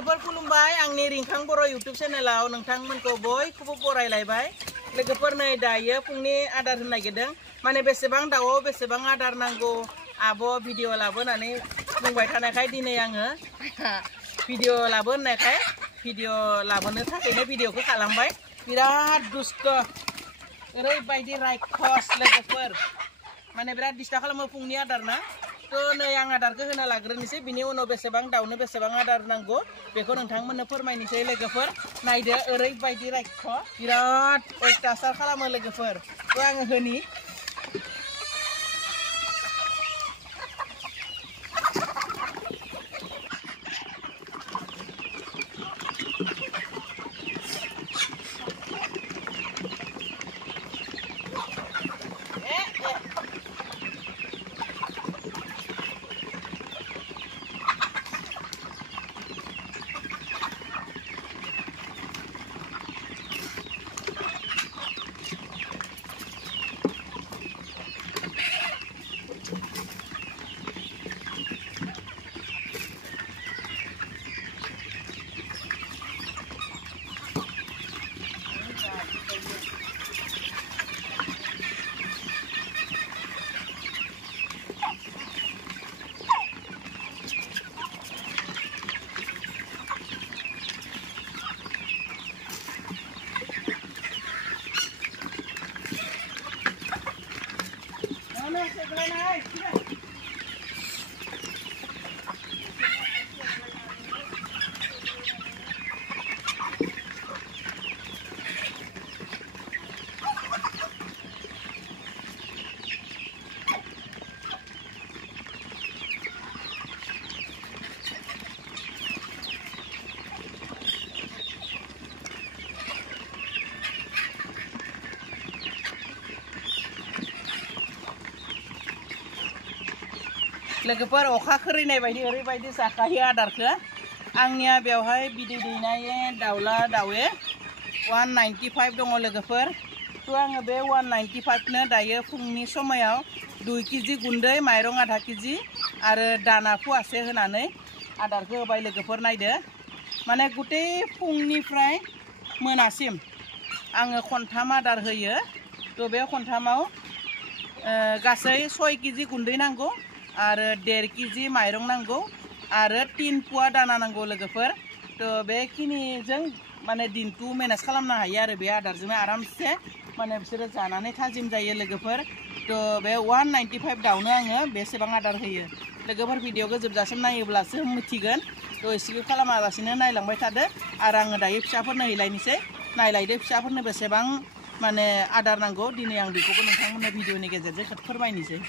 लोगोफोर खुलुमबाय आंनि रिंखां बर' YouTube चेनेलाव नोंथांमोनखौ बयखौबो बरायलायबाय। लोगोफोर नै दायो फुंनि आदार होनो नागिरदों। माने बेसेबां दाउआव बेसेबां आदार नांगौ आब' भिडिअ लाबोनानै बुंबाय थानायखाय दिनै आङो भिडिअ लाबोनायखाय भिडिअ लाबोनो थाखायनो भिडिअखौ खालामबाय। बिराद दुस्त ओरैबायदि रायखस लोगोफोर माने बिराद डिस्टार्ब खालामो फुंनि आदार ना। थ' नै आं आदारखौ होना लाग्रोनोसै बिनि उनाव बेसेबां दाउनो बेसेबां आदार नांगौ बेखौ नोंथांमोननो फोरमायनोसै लोगोफोर। नायदो ओरैबायदि रायख' बिराद अयथासार खालामो लोगोफोर। थ' आङो होनि लोगोफोर अखा खोरैनाय बायदि ओरैबायदि जाखायो आदारखौ। आंनिया बेवहाय बिदै दैनाय दाउला दाउए 195 दङ लोगोफोर। थ' आङो बे 195नो दायो फुंनि समायाव 2 केजि गुन्दै माइरं आधा केजि आरो दाना फुवासे होनानै आदारखौ होबाय लोगोफोर। नायदो माने गुटे फुंनिफ्राय मोनासिम आङो खनथाम आदार होयो। थ' बे खनथामाव गासै 6 केजि गुन्दै नांगौ आरो 1.5 केजि माइरं नांगौ आरो 3 पुवा दाना नांगौ लोगोफोर। थ' बेखिनिजों माने दिनखौ मेनेज खालामनो हायो आरो बे आदारजोंनो आरामसे माने बिसोरो जानानै थाजिम जायो लोगोफोर। थ' बे 195 दाउनो आङो बेसेबां आदार होयो लोगोफोर भिडिअखौ जोबजासिम नायोब्लासो मिथिगोन। थ' स्किप खालामालासिनो नायलांबाय थादो आरो आङो दायो फिसाफोरनो हैलायनोसै। नायलायदो फिसाफोरनो बेसेबां माने आदार नांगौ दिनै आं बेखौबो नोंथांमोननो भिडिअनि गेजेरजों फोरमायनोसै।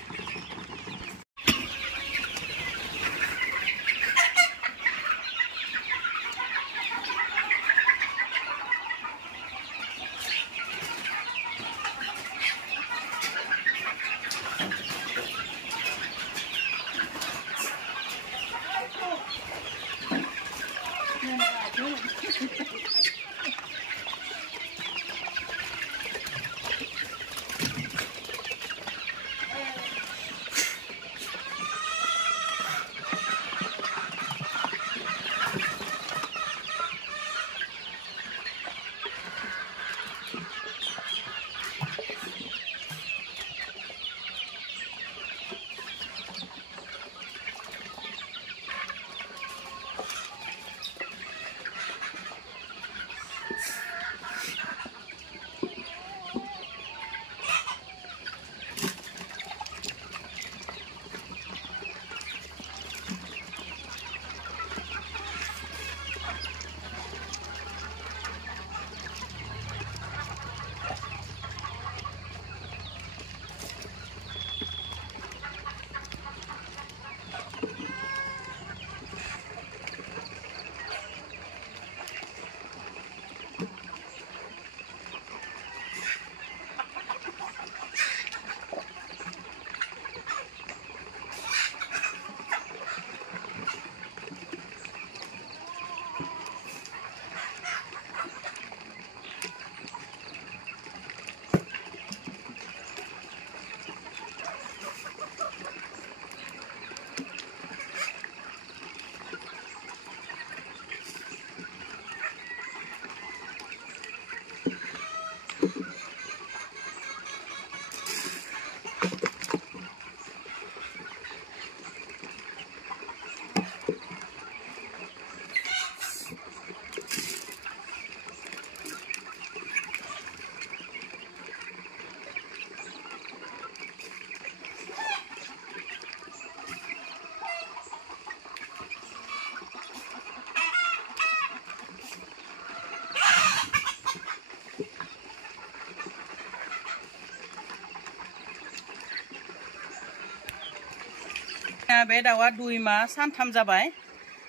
बे दाउआ 2 मास 3 जाबाय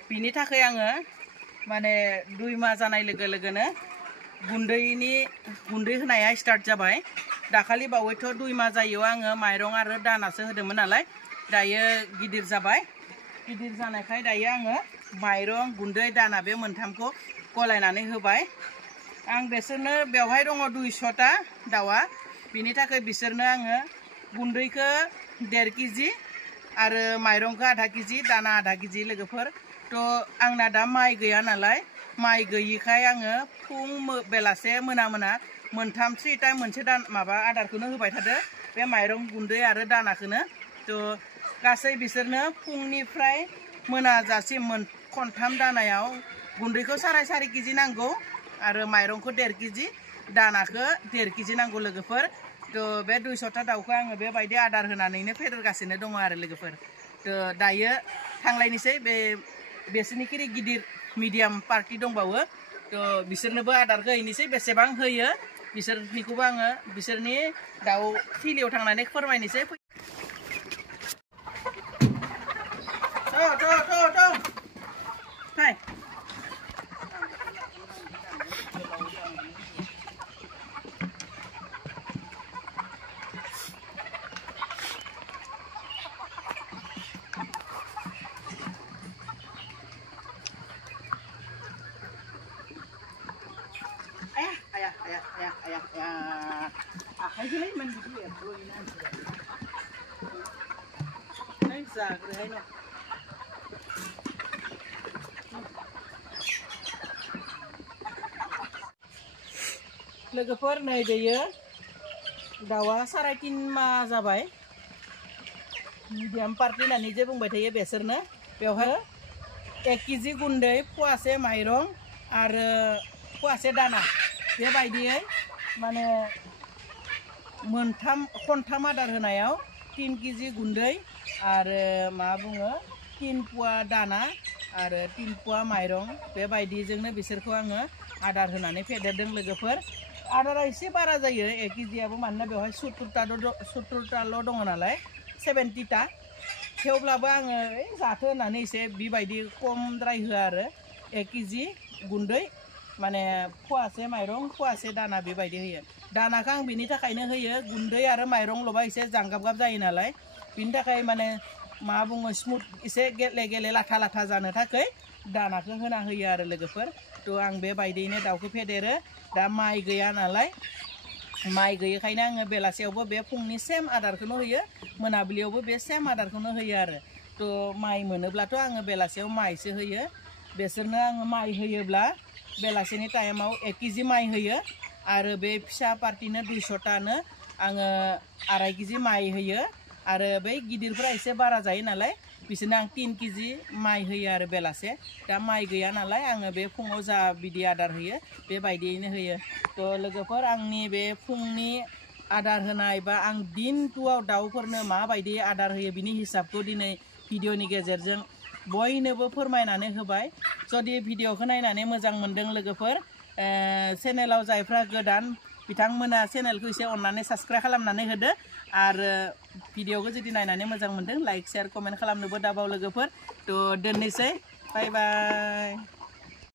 बिनि थाखाय आङो माने 2 मास जानाय लोगो लोगोनो गुन्दै होनाया स्टार्ट जाबाय दाखालि बावैथ' 2 मास जायो आङो माइरं आरो दानासो होदोंमोन नालाय दायो गिदिर जाबाय गिदिर जानायखाय दायो आङो माइरं गुन्दै दाना बे मोनथामखौ गलायनानै होबाय आं बिसोरनो बेवहाय दङ 200 ता दाउआ बिनि थाखाय बिसोरनो आङो गुन्दैखौ 1.5 केजि आरो माइरंखौ 0.5 केजि दाना 0.5 केजि लोगोफोर थ' आंना दा माइ गैया नालाय माइ गैयिखाय आङो फुं बेलासे मोना मोनथाम 3 टाइम मोनसे माबा आदारखौनो होबाय थादो बे माइरं गुन्दै आरो दानाखौनो थ' गासै बिसोरनो फुंनिफ्राय मोनाजासिम खनथाम दानायाव गुन्दैखौ 4.5 केजि नांगौ आरो माइरंखौ 1.5 केजि दानाखौ 1.5 केजि नांगौ लोगोफोर थ' बे 200 ता दाउखौ आङो बेबायदि आदार होनानैनो फेदेरगासिनो दङ आरो लोगोफोर थ' दायो थांलायनोसै बेसोरनिख्रुइ गिदिर मिडियाम पार्टि दंबावो थ' बिसोरनोबो आदारखौ हैनोसै बेसेबां होयो बिसोरनिखौबो आङो बिसोरनि दाउ थिलियाव थांनानै फोरमायनोसै हाय आखाइजोंलाय इमान बिदि एरख'योना नै जाग्रोहाय न' लोगोफोर नै बेयो दाउआ 3.5 माह जाबाय मिडियाम पार्टि होननानै जे बुंबाय थायो बेसोरनो बेवहाय 1 केजि गुन्दै फवासे माइरं आरो फवासे दाना बेबायदियै माने खनथाम आदार होनायाव 3 केजि गुन्दै आरो मा बुङो 3 पुवा दाना आरो 3 पुवा माइरं बेबायदिजोंनो बिसोरखौ आङो आदार होनानै फेदेरदों लोगोफोर आदारा एसे बारा जायो 1 केजियाबो मानोना बेवहाय 70 ताल' दङ नालाय 70 ता थेवब्लाबो आङो जाथो होननानै एसे बेबायदि खमद्राय होआ आरो 1 केजि गुन्दै माने फवासे माइरं फवासे दाना बेबायदि होयो दानाखौ आं बिनि थाखायनो होयो गुन्दै आरो माइरंल'बा एसे जांगाब जायो नालाय बिनि थाखाय माने मा बुङो स्मुथ एसे गेले लाथा जानो थाखाय दानाखौ होना होयो आरो लोगोफोर थ' आं बेबायदियैनो दाउखौ फेदेरो दा माइ गैया नालाय माइ गैयैखायनो आङो बेलासेयावबो बे फुंनि सेम आदारखौनो होयो मोनाबिलियावबो बे सेम आदारखौनो होयो आरो थ' माइ मोनोब्लाथ' आङो बेलासेयाव माइसो होयो बेसोरनो आङो माइ होयोब्ला बेलासेनि टाइमाव 1 केजि माइ होयो आरो बे फिसा पार्टिनो 200 तानो आङो 2.5 केजि माइ होयो आरो बै गिदिरफोरा एसे बारा जायो नालाय बिसोरनो आं 3 केजि माइ होयो आरो बेलासे दा माइ गैया नालाय आङो बे फुङाव जा बिदि आदार होयो बेबायदियैनो होयो थ' लोगोफोर आंनि बे फुंनि आदार होनाय बा आं दिनथुआव दाउफोरनो माबायदि आदार होयो बिनि हिसाबखौ दिनै भिडिअनि गेजेरजों बयनोबो फोरमायनानै होबाय जुदि भिडिअखौ नायनानै मोजां मोनदों लोगोफोर चेनेलाव जायफ्रा गोदान बिथांमोना चेनेलखौ एसे अननानै साबस्क्राइब खालामनानै होदो आरो भिडिअखौ जुदि नायनानै मोजां मोनदों लाइक शेयार कमेन्ट खालामनोबो दाबाव लोगोफोर थ' दोननोसै बाय बाय